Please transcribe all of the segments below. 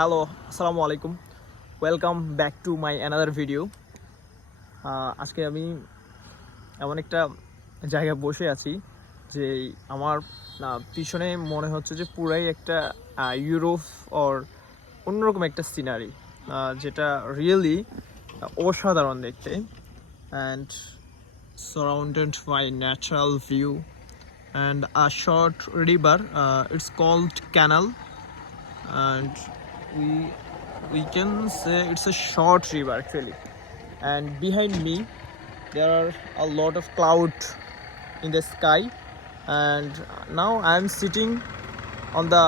Hello, আসসালামু আলাইকুম। Welcome back to my another video. আজকে আমি এমন একটা জায়গায় বসে আছি যে আমার পিছনে মনে হচ্ছে যে পুরাই একটা ইউরোপ অর অন্যরকম একটা সিনারি, যেটা রিয়েলি অসাধারণ দেখতে, and surrounded by natural view and a short river. It's called canal, and we we can say it's a short river actually. And behind me there are a lot of cloud in the sky, and now I'm sitting on the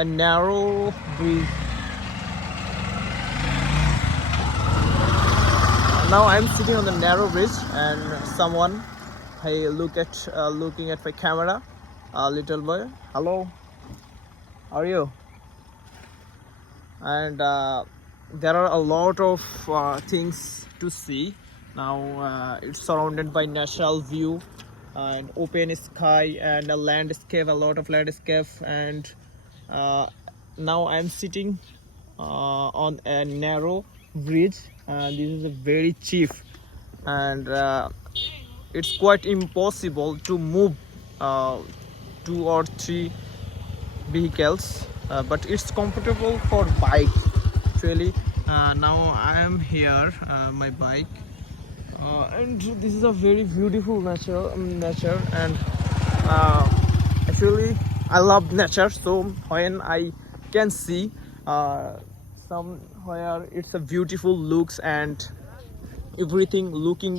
a narrow bridge. Now I'm sitting on the narrow bridge, and someone, hey, looking at my camera, a little boy. Hello, how are you? And there are a lot of things to see. Now it's surrounded by natural view and open sky and a landscape, a lot of landscape. And now I'm sitting on a narrow bridge, and this is a very cheap, and it's quite impossible to move uh, 2 or 3 vehicles, but it's comfortable for bike actually. Now I am here, my bike, and this is a very beautiful nature, and uh, actually I love nature. So when I can see somewhere it's a beautiful looks and everything looking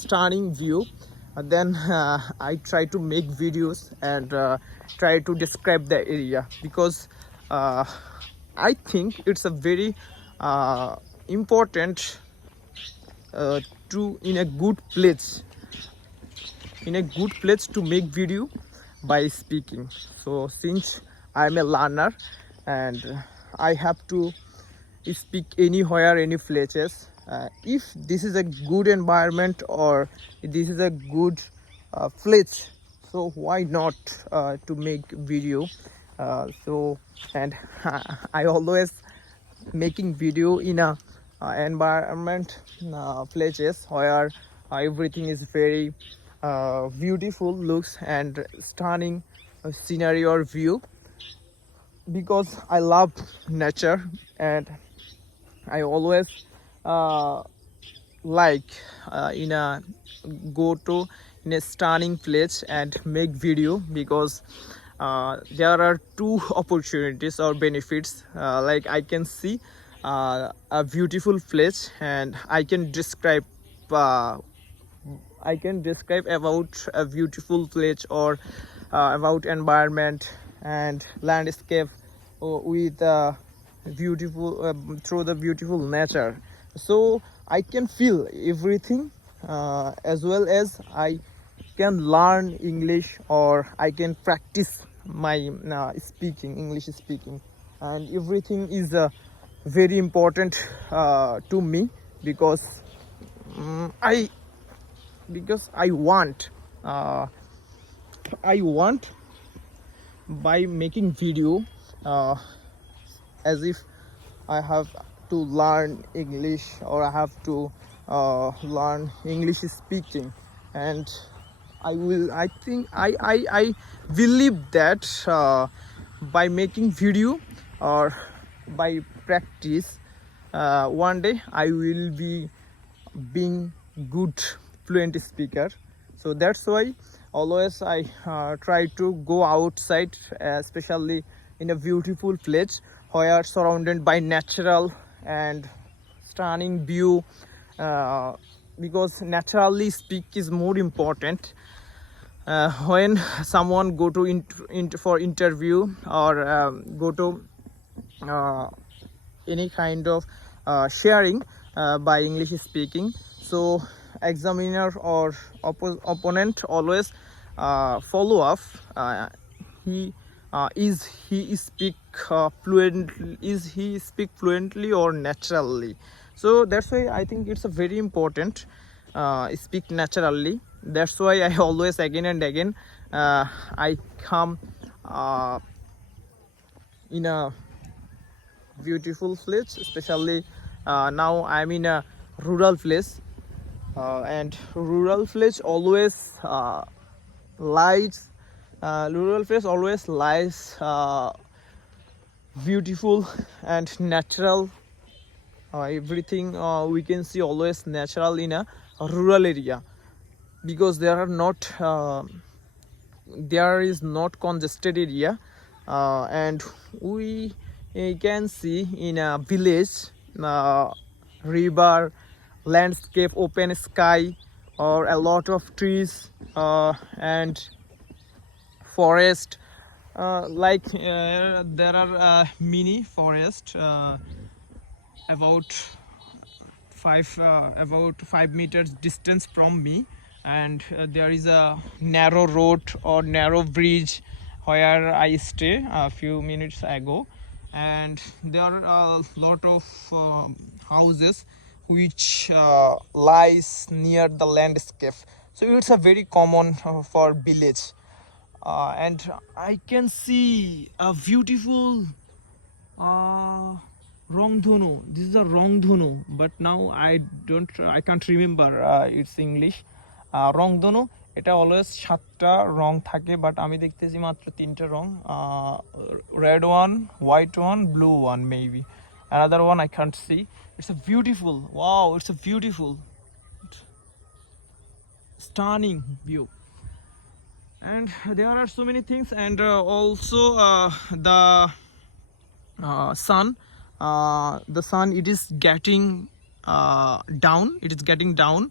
stunning view, then I try to make videos and try to describe the area, because uh, I think it's a very important to in a good place to make video by speaking. So since I'm a learner, and I have to speak anywhere, any places, if this is a good environment or this is a good place, so why not to make video. So and I always making video in a environment places where everything is very beautiful looks and stunning scenery or view, because I love nature, and I always uh, like in a go to in a stunning place and make video, because there are two opportunities or benefits. Like I can see a beautiful place, and uh, I can describe about a beautiful place, or about environment and landscape with beautiful through the beautiful nature. So I can feel everything, as well as I can learn English, or I can practice my speaking English speaking, and everything is very important to me, because I because uh, I want by making video, uh, as if I have to learn English, or I have to learn English speaking, and I think I believe that by making video or by practice, one day I will be being good fluent speaker. So that's why always I try to go outside, especially in a beautiful place where surrounded by natural and stunning view, uh, because naturally speak is more important when someone go to for interview, or go to uh, any kind of sharing by English speaking. So examiner or opponent always follow up, he is he speak fluently, is he speak fluently or naturally. So that's why I think it's a very important speak naturally. That's why I always again and again I come in a beautiful place, especially now I'm in a rural place, and rural place always lies rural place always lies beautiful and natural. Everything we can see always natural in a rural area, because there is not congested area, and we can see in a village, uh, river, landscape, open sky, or a lot of trees, and forest, there are mini forest about about 5 meters distance from me, and there is a narrow road or narrow bridge where I stay a few minutes ago, and there are a lot of houses which lies near the landscape. So it's a very common for village, and I can see a beautiful Rongdhono. This is a Rongdhono, but now I can't remember its English. Rongdhono, এটা always 7টা রং থাকে, but আমি দেখতেছি মাত্র 3টে রং, red one, white one, blue one, maybe another one I can't see. It's a beautiful, wow, it's a beautiful, stunning view. And there are so many things, and also the sun, it is getting down,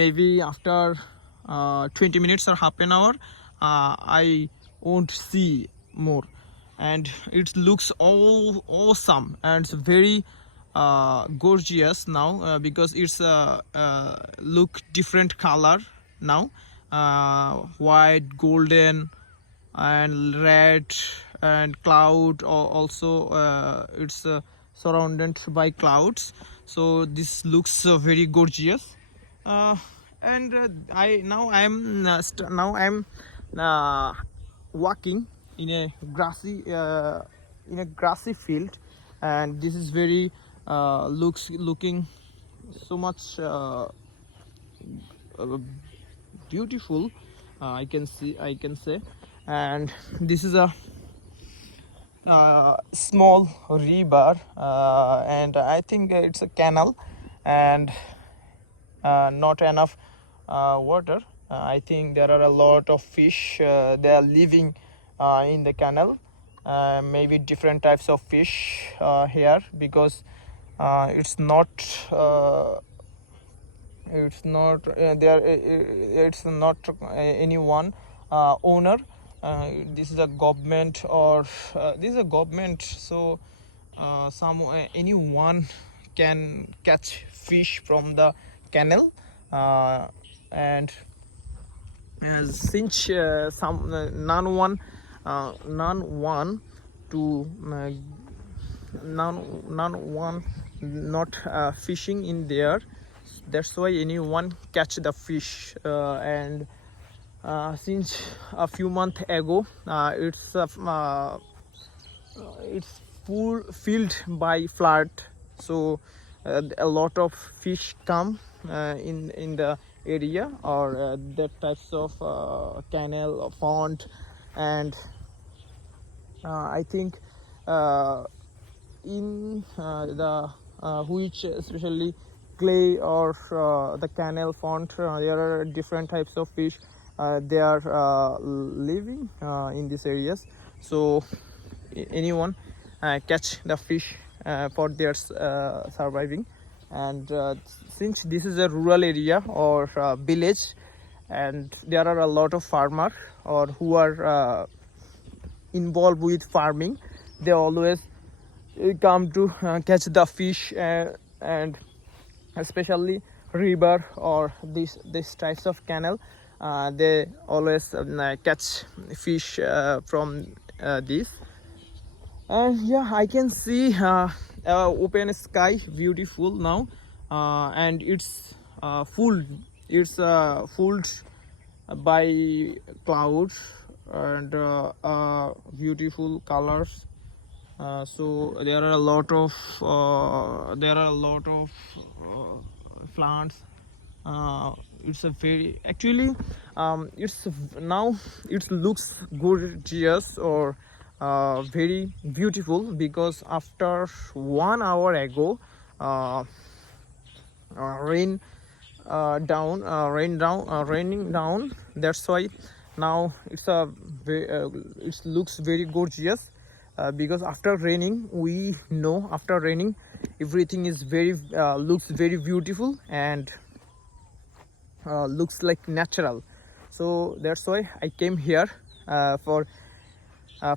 maybe after 20 minutes or half an hour I won't see more, and it looks all awesome, and it's very gorgeous now, because it's look different color now, white, golden, and red, and cloud also, it's surrounded by clouds, so this looks very gorgeous. And I'm walking in a grassy field, and this is very looking so much beautiful, I can say. And this is a small river, and I think it's a canal, and not enough water. I think there are a lot of fish, they are living in the canal, maybe different types of fish here, because it's not there, it's not anyone owner. This is a government, or this is a government, so anyone can catch fish from the canal, and since none one to none one not fishing in there, that's why anyone catch the fish, and since a few months ago, it's full filled by flood, so a lot of fish come in the area, or that types of canal or pond, and I think in the which especially clay or the canal pond, there are different types of fish, they are living in these areas, so anyone catch the fish for their surviving. And since this is a rural area or village, and there are a lot of farmers or who are involved with farming, they always come to catch the fish, and especially river or this types of canal, they always catch fish from this. And yeah, I can see open sky, beautiful now, and it's full by clouds, and beautiful colors, So there are a lot of plants. It's a very actually it's now it looks gorgeous or very beautiful because after 1 hour ago uh, rain raining down. That's why now it looks very gorgeous because after raining, we know after raining everything is very looks very beautiful and looks like natural. So that's why I came here for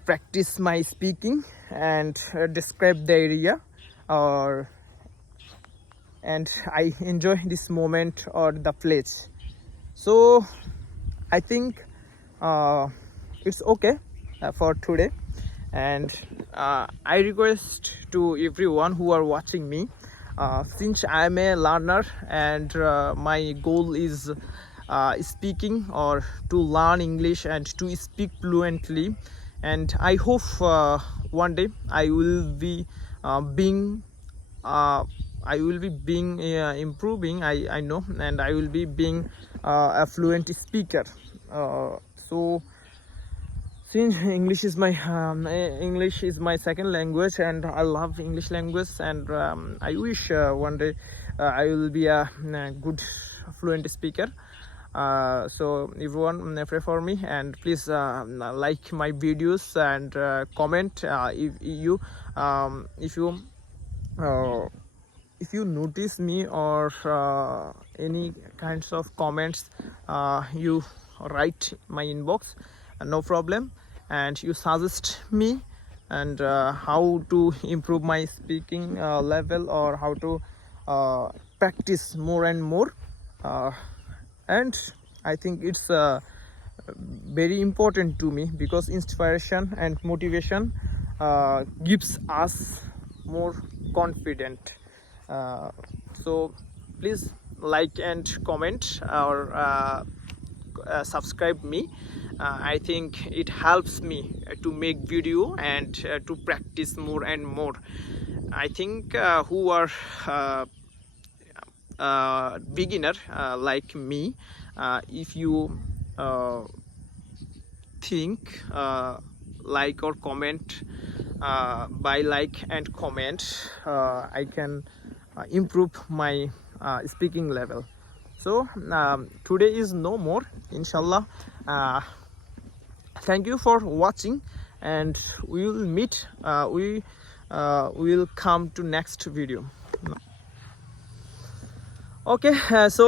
practice my speaking and describe the area or and I enjoy this moment or the place. So I think it's okay for today, and I request to everyone who are watching me, since I am a learner and my goal is speaking or to learn English and to speak fluently, and I hope one day I will be being improving. I know, and I will be being a fluent speaker. So since English is my second language, and I love English language, and I wish one day I will be a good fluent speaker. So everyone pray for me, and please like my videos and comment uh, if you notice me or any kinds of comments, you write my inbox, no problem, and you suggest me and how to improve my speaking level or how to practice more and more. And I think it's very important to me because inspiration and motivation gives us more confident. So please like and comment or subscribe me. I think it helps me to make video and to practice more and more. I think who are beginner like me, if you think like or comment, by like and comment, I can improve my speaking level. So today is no more, inshallah. Thank you for watching, and we will meet, we will come to next video. Okay, so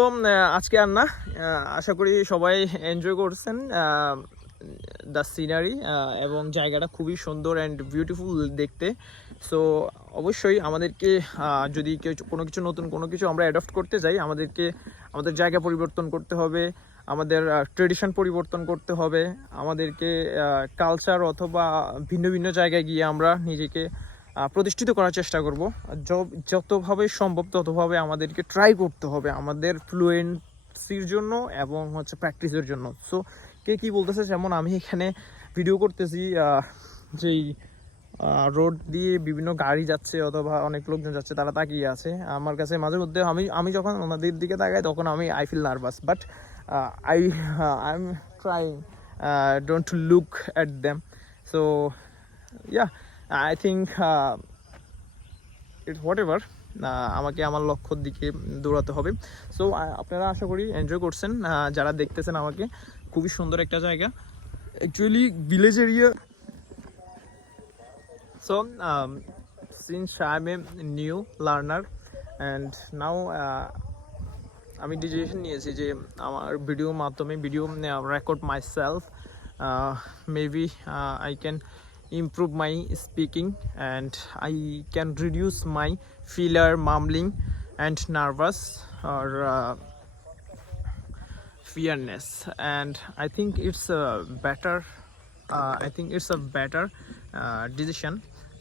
আজকে আর না, আশা করি সবাই enjoy করছেন the scenery, এবং জায়গাটা খুবই সুন্দর and beautiful দেখতে। সো অবশ্যই আমাদেরকে যদি কেউ কোনো কিছু নতুন কোনো কিছু আমরা অ্যাডপ্ট করতে যাই, আমাদের জায়গা পরিবর্তন করতে হবে, আমাদের ট্রেডিশন পরিবর্তন করতে হবে, আমাদেরকে কালচার অথবা ভিন্ন ভিন্ন জায়গায় গিয়ে আমরা নিজেকে প্রতিষ্ঠিত করার চেষ্টা করব। যতভাবে সম্ভব ততভাবে আমাদেরকে ট্রাই করতে হবে আমাদের ফ্লুয়েন্সির জন্য এবং হচ্ছে প্র্যাকটিসের জন্য। সো কে কী বলতেছে, যেমন আমি এখানে ভিডিও করতেছি, যেই রোড দিয়ে বিভিন্ন গাড়ি যাচ্ছে অথবা অনেক লোকজন যাচ্ছে, তারা তাকিয়ে আছে আমার কাছে। মাঝে মধ্যে আমি যখন ওনাদের দিকে তাকাই তখন I feel nervous, but I am trying don't look at them. So yeah, I think it's whatever, আমাকে আমার লক্ষ্যর দিকে দৌড়াতে হবে। সো আপনারা আশা করি এনজয় করছেন, যারা দেখতেছেন আমাকে। খুবই সুন্দর একটা জায়গা, actually village area. So since I M a new learner and now আমি ডিসিশন নিয়েছি যে আমার ভিডিওর মাধ্যমে video record my self, maybe I can improve my speaking and I can reduce my filler, mumbling and nervous or fearness, and I think it's a better decision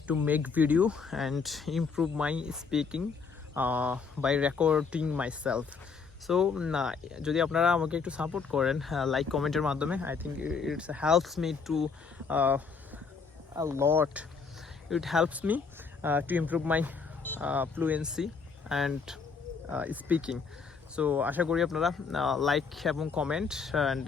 to make video and improve my speaking by recording myself. So যদি আপনারা আমাকে একটু support করেন like কমেন্টের মাধ্যমে, I think it's helps me two a lot. it helps me to improve my fluency and speaking. So আশা করি আপনারা like এবং কমেন্ট অ্যান্ড